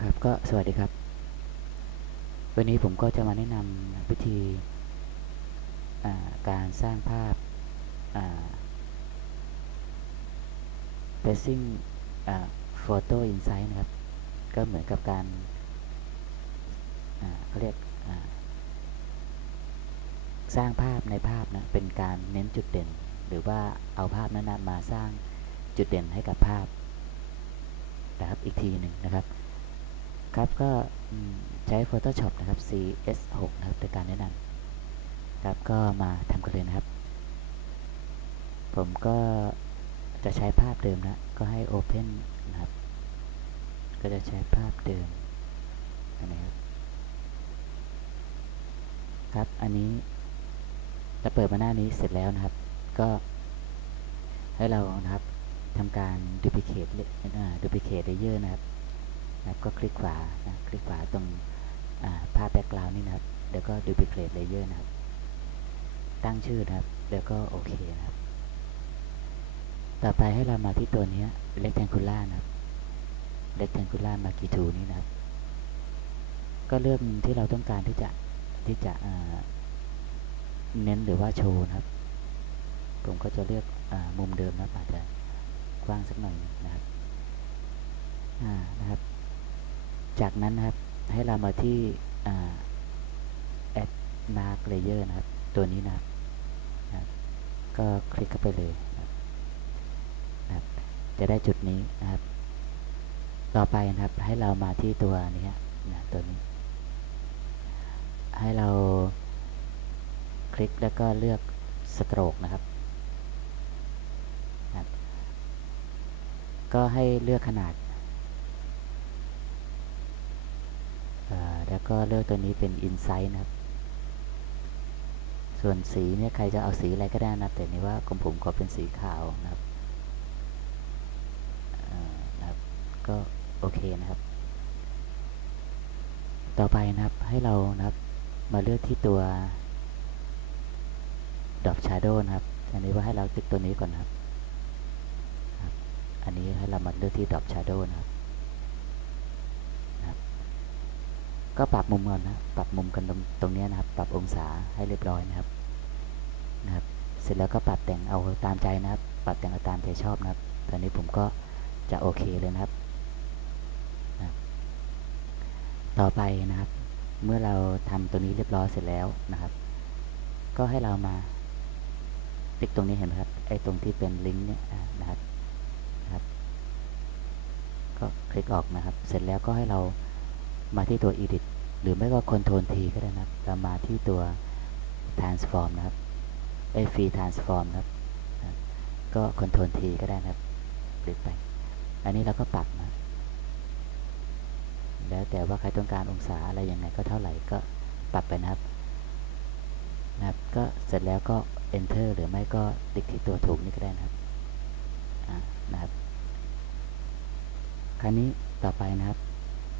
ครับ ก็สวัสดีครับ วันนี้ผมก็จะมาแนะนำวิธีการสร้างภาพอ่า Placing Photo Insight นะครับ ก็เหมือนกับการเขาเรียกสร้างภาพในภาพนะ เป็นการเน้นจุดเด่น หรือว่าเอาภาพนั้นมาสร้างจุดเด่นให้กับภาพนะครับอีกทีหนึ่งนะครับ ครับก็ใช้ Photoshop นะครับ CS6 นะครับในการแนะนำครับก็มาทำกันเลยนะครับ ผมก็จะใช้ภาพเดิมนะก็ให้ Open นะครับ ก็จะใช้ภาพเดิมอันนี้ครับครับอันนี้เราเปิดมาหน้านี้เสร็จแล้วนะครับ ก็ให้เรานะครับทำการ duplicate เลอ่า duplicate layer นะครับ นะครับก็คลิกขวานะคลิกขวาตรงภาพแบ็กกราวน์นี่นะครับแล้วก็ duplicate layer นะครับ ตั้งชื่อนะครับ แล้วก็โอเคนะครับ ต่อไปให้เรามาที่ตัวนี้ rectangular นะครับ rectangular marquee tool นี่นะครับ ก็เลือกมุมที่เราต้องการที่จะที่จะเน้นหรือว่าโชว์นะครับ ผมก็จะเลือกอมุมเดิมนะครับอาจจะกว้างสักหน่อยหนึ่งนะครับ อ่า นะครับ จากนั้นนะครับให้เรามาที่ add mark layer นะครับ ตัวนี้นะครับก็คลิกเข้าไปเลยนะครับบจะได้จุดนี้นะครับ ต่อไปนะครับให้เรามาที่ตัวนี้นะตัวนี้ ให้เราคลิกแล้วก็เลือกสโตรกนะครับ ก็ให้เลือกขนาด แล้วก็เลือกตัวนี้เป็น Insight นะครับ ส่วนสีเนี่ยใครจะเอาสีอะไรก็ได้นะ แต่นี่ว่าของผมขอเป็นสีขาวนะครับนะครับ ก็โอเคนะครับ ต่อไปนะครับให้เรานะครับมาเลือกที่ตัว Drop Shadow นะครับอันนี้ว่าให้เราติดตัวนี้ก่อนนะครับ อันนี้ให้เรามาเลือกที่ Drop Shadow นะครับ ก็ปรับมุมก่อนนะปรับมุมกันตรงตรงนี้นะครับ ปรับองศาให้เรียบร้อยนะครับนะครับ เสร็จแล้วก็ปรับแต่งเอาตามใจนะครับ ปรับแต่งเอาตามใจชอบนะครับ ตอนนี้ผมก็จะโอเคเลยนะครับนะต่อไปนะครับ เมื่อเราทำตัวนี้เรียบร้อยเสร็จแล้วนะครับ ก็ให้เรามาติ๊กตรงนี้เห็นไหมครับไอ้ตรงที่เป็นลิงก์เนี่ยนะครับนะครับ ก็คลิกออกนะครับ เสร็จแล้วก็ให้เรา มาที่ตัว edit หรือไม่ก็ control T ก็ได้นะครับเรามาที่ตัว transform นะครับไอ้ free transform นะครับนะก็ control T ก็ได้นะครับคลิกไป อันนี้เราก็ปรับนะ แล้วแต่ว่าใครต้องการองศาอะไรยังไงก็เท่าไหร่ก็ปรับไปนะครับนะครับ ก็เสร็จแล้วก็ enter หรือไม่ก็ติ๊กที่ตัวถูกนี่ก็ได้นะครับนะครับ คราวนี้ต่อไปนะครับ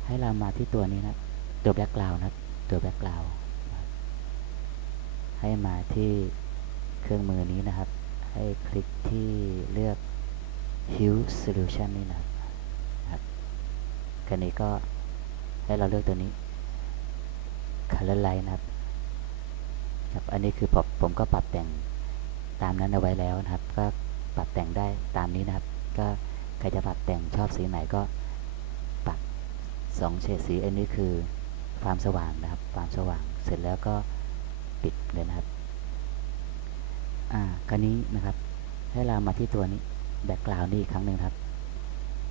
ให้เรามาที่ตัวนี้นะตัว background นะตัว background นะครับให้มาที่เครื่องมือนี้นะครับ ให้คลิกที่เลือก hue solution นี่นะครับนะครับคราวนี้ก็ให้เราเลือกตัวนี้ color light นะครับครับอันนี้คือผมผมก็ปรับแต่งตามนั้นเอาไว้แล้วนะครับ ก็ปรับแต่งได้ตามนี้นะครับ ก็ใครจะปรับแต่งชอบสีไหนก็ สองเฉดสีอันนี้คือความสว่างนะครับ ความสว่างเสร็จแล้วก็ปิดเลยนะครับ อ่าคราวนี้นะครับ ให้เรามาที่ตัวนี้ background นี่อีกครั้งหนึ่งครับ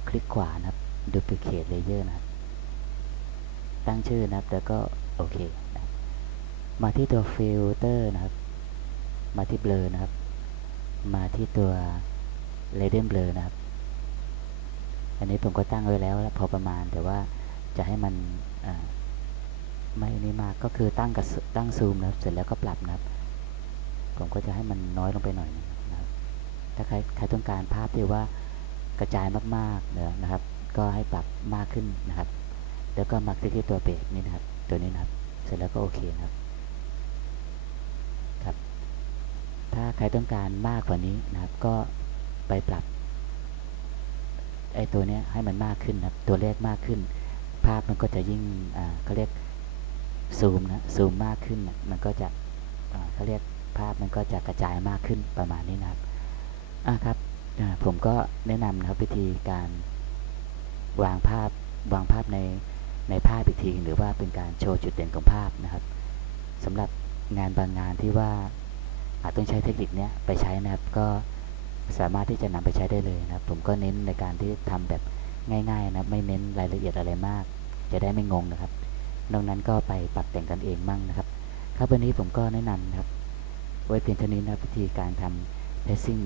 คลิกขวานะครับ duplicate layer นะครับ ตั้งชื่อนะครับ แล้วก็โอเคนะมาที่ตัว filter นะครับ มาที่ blur นะครับ มาที่ตัว radiant blur นะครับ อันนี้ผมก็ตั้งไว้แล้วพอประมาณแต่ว่า จะให้มันไม่นี่มากก็คือตั้งกับตั้งซูมนะครับ เสร็จแล้วก็ปรับนะครับ ผมก็จะให้มันน้อยลงไปหน่อยนะครับ ถ้าใครใครต้องการภาพที่ว่ากระจายมากๆเนยนะครับ ก็ให้ปรับมากขึ้นนะครับ แล้วก็มาคลิกที่ตัวเบรกนี่นะครับ ตัวนี้นะครับ เสร็จแล้วก็โอเคนะครับครับ ถ้าใครต้องการมากกว่านี้นะครับ ก็ไปปรับไอ้ตัวนี้ให้มันมากขึ้นนะครับ ตัวเลขมากขึ้น ภาพมันก็จะยิ่งเขาเรียกซูมนะซูมมากขึ้นนะมันก็จะเขาเรียกภาพมันก็จะกระจายมากขึ้นประมาณนี้นะครับอะครับผมก็แนะนำนะครับวิธีการวางภาพวางภาพในในภาพอีกทีหรือว่าเป็นการโชว์จุดเด่นของภาพนะครับสำหรับงานบางงานที่ว่าอาจต้องใช้เทคนิคเนี้ยไปใช้นะครับก็สามารถที่จะนำไปใช้ได้เลยนะครับ ผมก็เน้นในการที่ทำแบบ ง่ายๆนะครับไม่เน้นรายละเอียดอะไรมาก จะได้ไม่งงนะครับนอกนั้นก็ไปปรับแต่งกันเองมั่งนะครับ ครับวันนี้ผมก็แนะนำนะครับ ไว้เพียงเท่านี้นะครับวิธีการทำ passing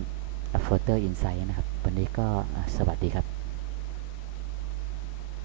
a Photo Insight นะครับ วันนี้ก็สวัสดีครับ